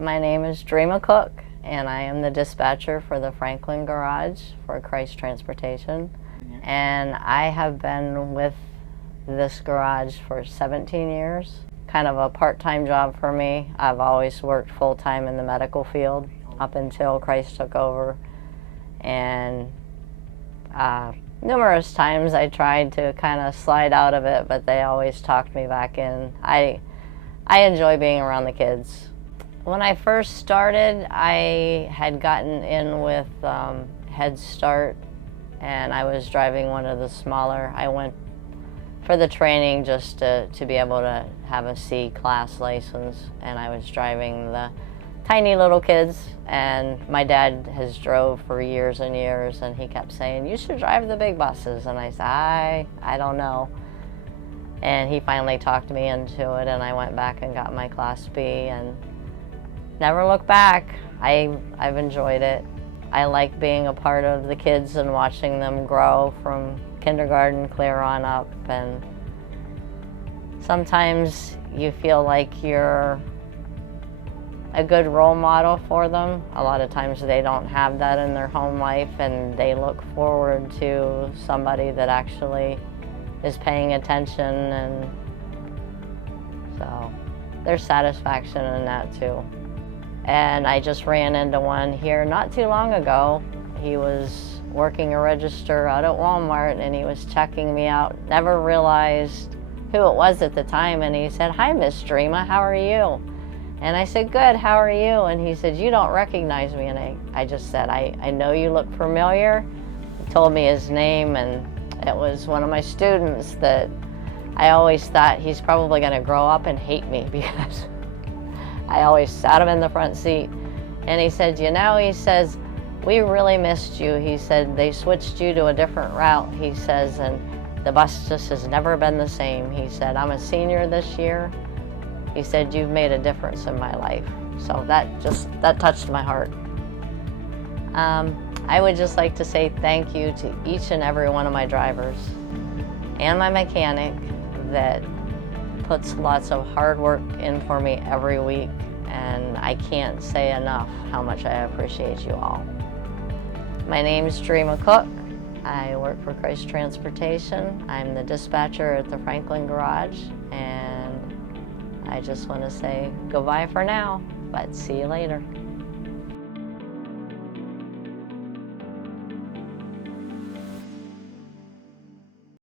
My name is Dreama Cook, and I am the dispatcher for the Franklin Garage for Christ Transportation. And I have been with this garage for 17 years. Kind of a part-time job for me. I've always worked full-time in the medical field up until Christ took over. And numerous times I tried to kind of slide out of it, but they always talked me back in. I enjoy being around the kids. When I first started, I had gotten in with Head Start, and I was driving one of the smaller. I went for the training just to be able to have a C-class license, and I was driving the tiny little kids, and my dad has drove for years and years, and he kept saying, "You should drive the big buses," and I said, I don't know. And he finally talked me into it, and I went back and got my Class B, and never looked back. I've enjoyed it. I like being a part of the kids and watching them grow from kindergarten clear on up, and sometimes you feel like you're a good role model for them. A lot of times they don't have that in their home life, and they look forward to somebody that actually is paying attention, and so there's satisfaction in that too. And I just ran into one here not too long ago. He was working a register out at Walmart, and he was checking me out. Never realized who it was at the time, and he said, "Hi, Miss Dreama, how are you?" And I said, "Good, how are you?" And he said, "You don't recognize me." And I just said, I know you look familiar. He told me his name, and it was one of my students that I always thought he's probably going to grow up and hate me because I always sat him in the front seat. And he said, "You know," he says, "we really missed you." He said, "They switched you to a different route." He says, "And the bus just has never been the same." He said, "I'm a senior this year." He said, "You've made a difference in my life." So that touched my heart. I would just like to say thank you to each and every one of my drivers and my mechanic that puts lots of hard work in for me every week, and I can't say enough how much I appreciate you all. My name is Dreama Cook. I work for Christ Transportation. I'm the dispatcher at the Franklin Garage, and I just want to say goodbye for now, but see you later.